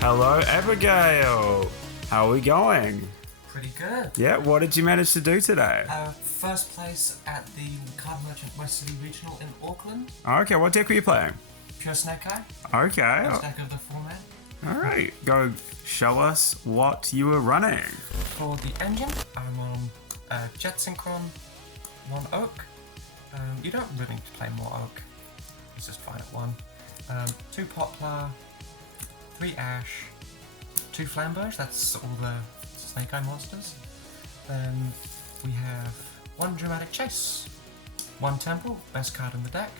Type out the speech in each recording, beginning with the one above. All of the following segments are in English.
Hello, Abigail. How are we going? Pretty good. Yeah, what did you manage to do today? First place at the Card Merchant West City Regional in Auckland. Okay, what deck were you playing? Pure Snakeeye. Okay. First deck of the format. Alright, go show us what you were running. For the engine, I'm on Jet Synchron, 1 Oak. You don't really need to play more Oak. It's just fine at 1. 2 Poplar, 3 Ash, 2 Flamberge, that's all the Snakeeye monsters. Then we have 1 Dramatic Chase, 1 Temple, best card in the deck.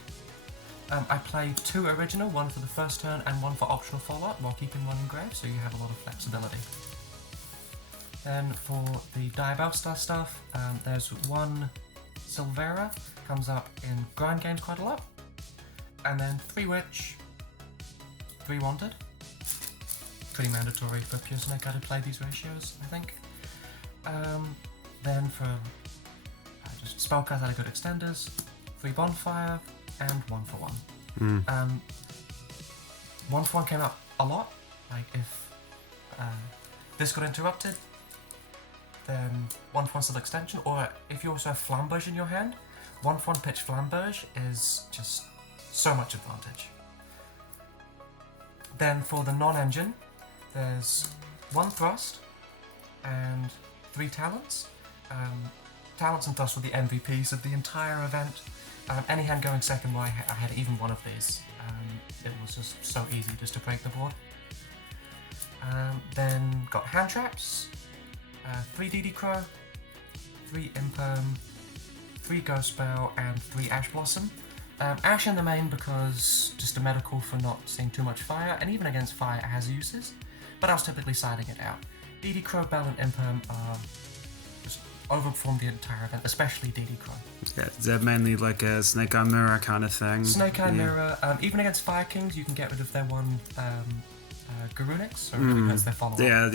I played 2 original, 1 for the first turn and 1 for optional fallout while keeping 1 engraved, so you have a lot of flexibility. Then for the Diabellstar stuff, there's 1 Silvera, comes up in grind games quite a lot. And then 3 Witch, 3 Wanted. Pretty mandatory for Pure Snakeeye to play these ratios, I think. Then for just spellcards that are good extenders, 3 Bonfire, and 1 for 1. 1 for 1 came up a lot. Like if this got interrupted, then 1 for 1 still extension, or if you also have Flamberge in your hand, 1 for 1 pitch Flamberge is just so much advantage. Then for the non-engine, there's 1 Thrust and 3 Talents. Talents and Thrust were the MVPs of the entire event. Any hand going second where I had even one of these. It was just so easy just to break the board. Then got hand traps, 3 DD Crow, 3 Imperm, 3 Ghost Spell, and 3 Ash Blossom. Ash in the main because just a medical for not seeing too much fire, and even against fire it has uses, but I was typically siding it out. DD Crow, Bell, and Imperm just overperformed the entire event, especially DD Crow. Yeah, is that mainly like a Snakeeye Mirror kind of thing? Snakeeye Mirror, even against Fire Kings you can get rid of their 1 Garunix, so it really hurts their follow-up. Yeah,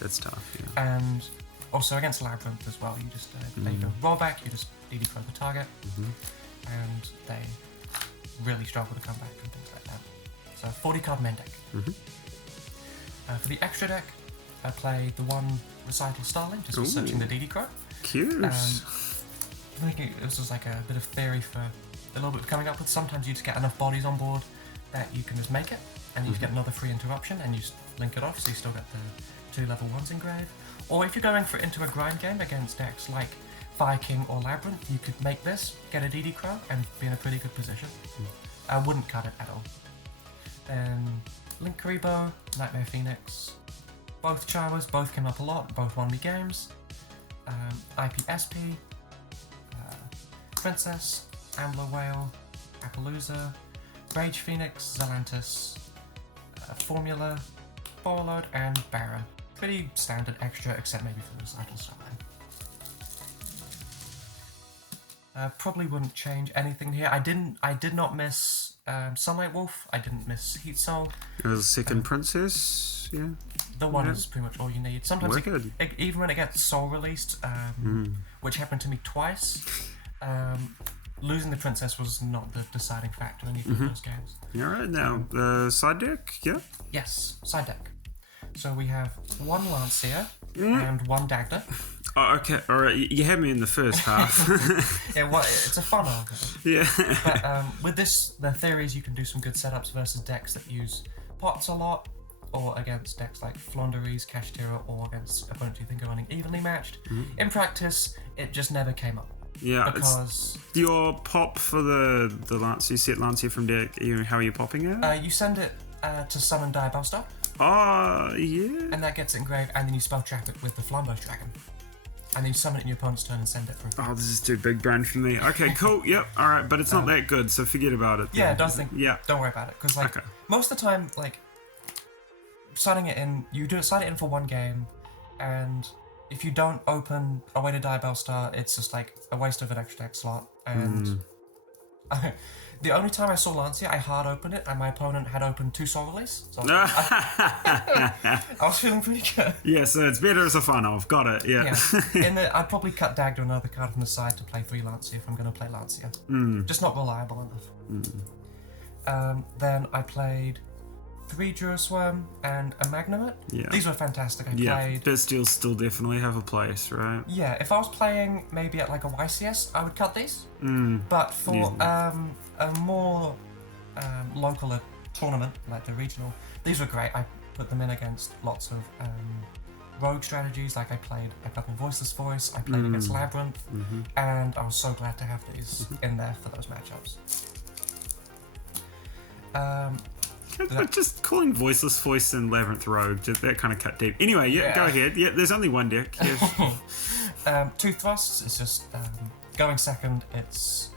that's tough. Yeah. And also against Labyrinth as well, you just they go roll back, you just DD Crow the target, and they really struggle to come back and things like that. So 40 card main deck. For the extra deck, I played the 1 Recital Starling, just for searching the DD Crow. Cute. I think it was just like a bit of theory for a little bit coming up with. Sometimes you just get enough bodies on board that you can just make it, and you just get another free interruption, and you just link it off, so you still get the 2 level 1s engraved. Or if you're going into a grind game against decks like Fire King or Labyrinth, you could make this, get a DD Crow, and be in a pretty good position. I wouldn't cut it at all. Then Link Karibo, Nightmare Phoenix, both Chowers, both came up a lot, both won me games. IPSP, Princess, Ambler Whale, Appaloosa, Rage Phoenix, Zelantis, Formula, Borrowload, and Baron. Pretty standard extra, except maybe for the Recital Starling. Probably wouldn't change anything here. I did not miss Sunlight Wolf. I didn't miss Heat Soul. It was second Princess, yeah. The 1 is pretty much all you need. Sometimes even when it gets soul released, which happened to me twice, losing the Princess was not the deciding factor in either of those games. Alright, now side deck, yeah? Yes, side deck. So we have 1 Lancia and 1 Dagda. Oh, okay, alright, you had me in the first half. Yeah, well, it's a fun argument. Yeah. But with this, the theory is you can do some good setups versus decks that use pots a lot, or against decks like Flonderies, Kashtira, or against opponents you think are running evenly matched. In practice, it just never came up. Yeah, because your pop for the Lancia, you set Lancia from deck, how are you popping it? You send it to summon Diabellstar. Oh, yeah. And that gets engraved, and then you spell trap it with the Flamberge Dragon. And then you summon it in your opponent's turn and send it through. Oh, this is too big brain for me. Okay, cool, yep, alright, but it's not that good, so forget about it. Yeah, it does think. Yeah. Don't worry about it, because most of the time, signing it in, sign it in for 1 game, and if you don't open a way to Diabellstar, it's just like a waste of an extra deck slot. And the only time I saw Lancia, I hard opened it, and my opponent had opened 2 Soul Release. So I was feeling pretty good. Yeah, so it's better as a funnel. Got it, yeah. I'd probably cut Dagda another card from the side to play 3 Lancia if I'm going to play Lancia. Just not reliable enough. Then I played 3 Durasworm and a Magnemite. Yeah. These were fantastic. I Yeah, played. Bestials still definitely have a place, right? Yeah, if I was playing maybe at like a YCS, I would cut these. Mm. But for Yeah. a more local tournament, like the regional, these were great. I put them in against lots of rogue strategies. Like I played in Voiceless Voice, I played against Labyrinth, and I was so glad to have these in there for those matchups. But just calling Voiceless Voice and Labyrinth Rogue, that kind of cut deep. Anyway, yeah, go ahead. Yeah, there's only one deck. Yeah. 2 Thrusts is just going second. It's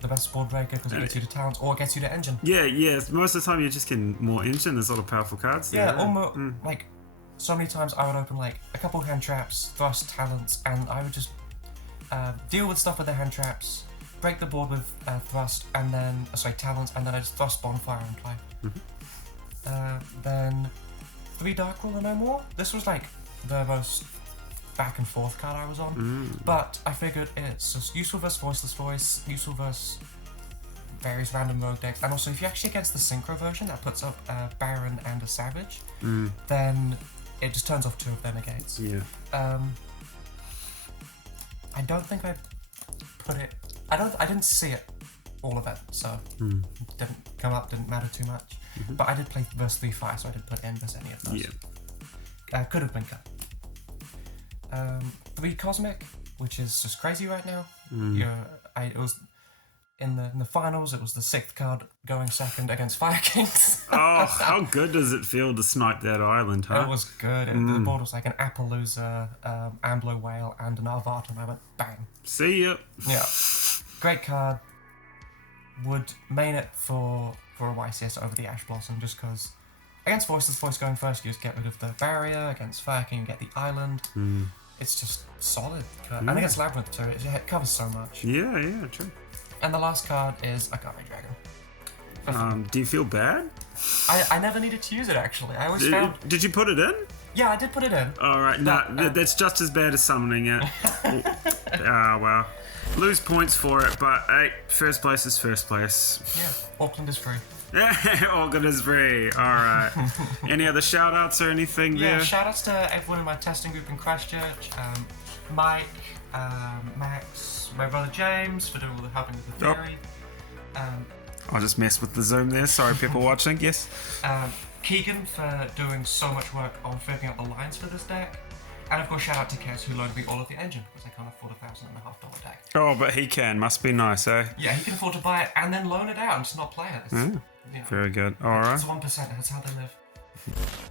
the best board breaker because it gets you to talents or it gets you to engine. Yeah. Most of the time you're just getting more engine. There's a lot of powerful cards there. Yeah, almost like so many times I would open like a couple hand traps, thrust, talents, and I would just deal with stuff with the hand traps, break the board with thrust, and then talents, and then I just thrust bonfire and play. Then 3 Dark Ruler no more. This was like the most back and forth card I was on, but I figured it's just useful versus Voiceless Voice, useful versus various random rogue decks, and also if you're actually against the Synchro version that puts up a Baron and a Savage, then it just turns off 2 of their negates. Yeah. I don't think I put it. I didn't see it, all of it, so it didn't come up. Didn't matter too much. But I did play versus 3 fire, so I did put it in versus any of those. Yeah. Could have been cut. 3 Cosmic, which is just crazy right now. It was in the finals. It was the 6th card going second against Fire Kings. Oh, how good does it feel to snipe that island, huh? It was good. The board was like an Appaloosa, Ambler Whale, and an Arvata, and I went bang. See ya. Yeah, great card. Would main it for a YCS over the Ash Blossom just because against Voiceless Voice going first, you just get rid of the barrier. Against Fire King, you get the island. It's just solid. And against Labyrinth too, it covers so much. Yeah, true. And the last card is Agave Dragon. Do you feel bad? I never needed to use it actually. I always found. Did you put it in? Yeah, I did put it in. Alright, that's just as bad as summoning it. Well. Lose points for it, but hey, first place is first place. Yeah, Auckland is free. Auckland is free. Alright. Any other shout outs or anything there? Yeah, shout outs to everyone in my testing group in Christchurch. Mike, Max, my brother James for doing all the helping with the theory. I just messed with the Zoom there. Sorry, people watching. Yes. Keegan for doing so much work on figuring out the lines for this deck. And of course, shout out to Kez who loaned me all of the engine because I can't afford $1,500 deck. Oh, but he can. Must be nice, eh? Yeah, he can afford to buy it and then loan it out and just not play it. Very good. All right. It's 1%. That's how they live.